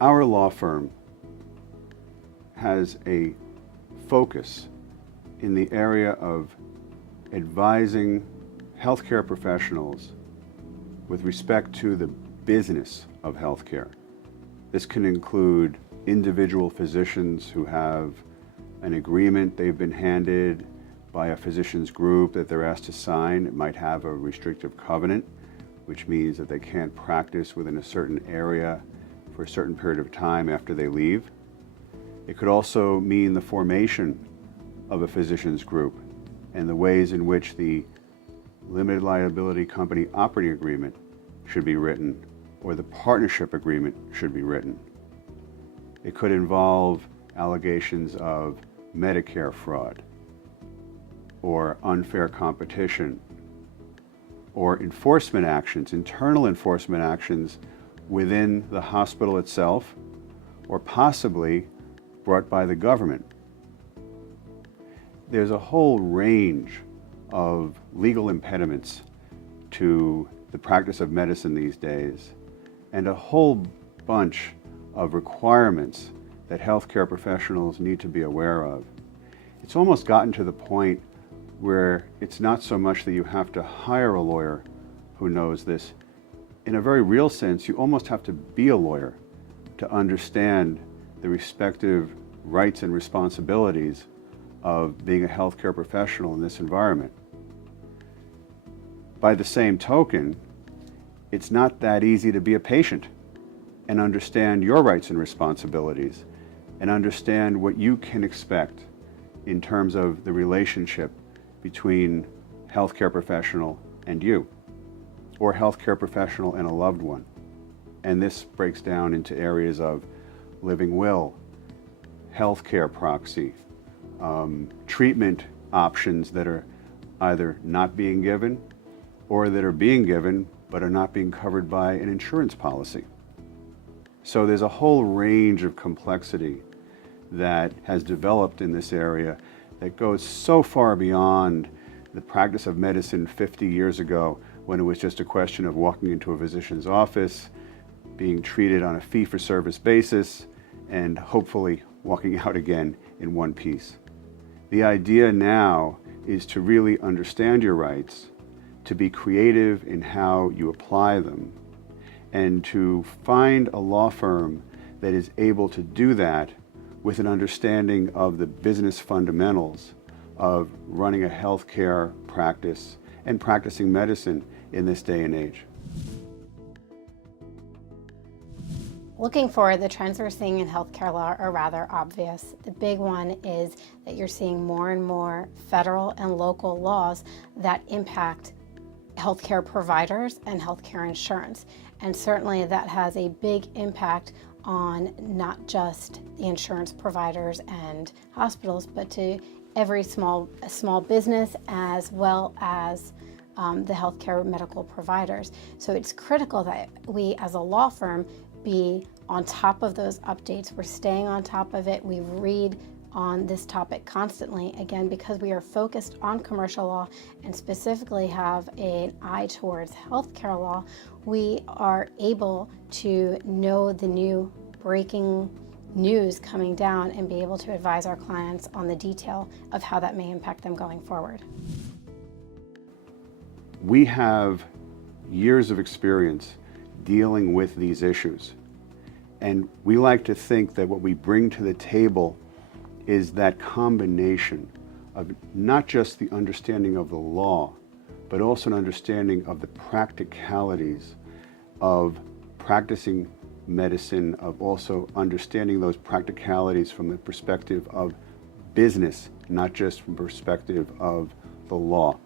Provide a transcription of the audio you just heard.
Our law firm has a focus in the area of advising healthcare professionals with respect to the business of healthcare. This can include individual physicians who have an agreement they've been handed by a physician's group that they're asked to sign. It might have a restrictive covenant, which means that they can't practice within a certain area for a certain period of time after they leave. It could also mean the formation of a physician's group and the ways in which the limited liability company operating agreement should be written or the partnership agreement should be written. It could involve allegations of Medicare fraud or unfair competition or enforcement actions, internal enforcement actions within the hospital itself or possibly brought by the government. There's a whole range of legal impediments to the practice of medicine these days, and a whole bunch of requirements that healthcare professionals need to be aware of. It's almost gotten to the point where it's not so much that you have to hire a lawyer who knows this. In a very real sense, you almost have to be a lawyer to understand the respective rights and responsibilities of being a healthcare professional in this environment. By the same token, it's not that easy to be a patient and understand your rights and responsibilities and understand what you can expect in terms of the relationship between healthcare professional and you, or healthcare professional and a loved one. And this breaks down into areas of living will, healthcare proxy, treatment options that are either not being given or that are being given but are not being covered by an insurance policy. So there's a whole range of complexity that has developed in this area that goes so far beyond the practice of medicine 50 years ago, when it was just a question of walking into a physician's office, being treated on a fee-for-service basis, and hopefully walking out again in one piece. The idea now is to really understand your rights, to be creative in how you apply them, and to find a law firm that is able to do that with an understanding of the business fundamentals of running a healthcare practice and practicing medicine in this day and age. Looking forward, the trends we're seeing in healthcare law are rather obvious. The big one is that you're seeing more and more federal and local laws that impact healthcare providers and healthcare insurance. And certainly that has a big impact on not just the insurance providers and hospitals, but to every small business as well as the healthcare medical providers. So it's critical that we as a law firm be on top of those updates. We're staying on top of it. We read on this topic constantly, again, because we are focused on commercial law and specifically have an eye towards healthcare law. We are able to know the new breaking news coming down and be able to advise our clients on the detail of how that may impact them going forward. We have years of experience dealing with these issues, and we like to think that what we bring to the table is that combination of not just the understanding of the law, but also an understanding of the practicalities of practicing medicine, of also understanding those practicalities from the perspective of business, not just from the perspective of the law.